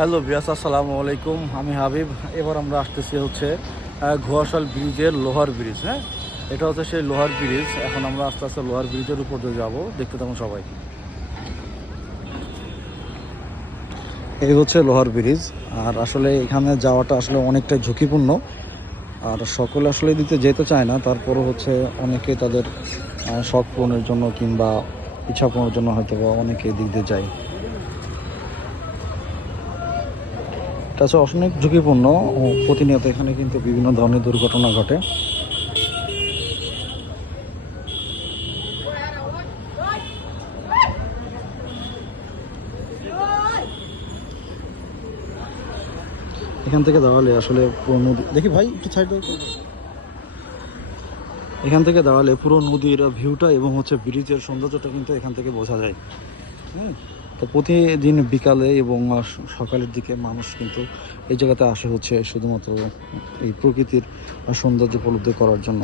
Hello বিয়াস, আসসালামু আলাইকুম। আমি হাবিব। এবার আমরা আসতেছি হচ্ছে ঘোয়াশাল ব্রিজের লোহার ব্রিজ। হ্যাঁ, এটা হচ্ছে সেই লোহার ব্রিজ। এখন আমরা আস্তে আস্তে লোহার ব্রিজের উপর দিয়ে যাবো। দেখতে তেমন সবাই। এই হচ্ছে লোহার ব্রিজ। আর আসলে এখানে যাওয়াটা আসলে অনেকটা ঝুঁকিপূর্ণ। আর সকলে আসলে দিতে যেতে চায় না, তারপরও হচ্ছে অনেকে তাদের শখ পূরণের জন্য কিংবা ইচ্ছা পূরণের জন্য হয়তো বা অনেকে দিক দিয়ে যায়। এটা হচ্ছে অনেক ঝুঁকিপূর্ণ। প্রতিনিয়ত এখানে কিন্তু বিভিন্ন ধরনের দুর্ঘটনা ঘটে। এখান থেকে দাঁড়ালে আসলে পুরো নদী দেখি ভাই, একটু সাইড দাও তো। এখান থেকে দাঁড়ালে পুরো নদীর ভিউটা এবং হচ্ছে ব্রিজের সৌন্দর্যটা কিন্তু এখান থেকে বোঝা যায়। হুম। তো প্রতিদিন বিকালে এবং সকালের দিকে মানুষ কিন্তু এই জায়গাতে আসে হচ্ছে শুধুমাত্র এই প্রকৃতির সৌন্দর্য উপলব্ধি করার জন্য।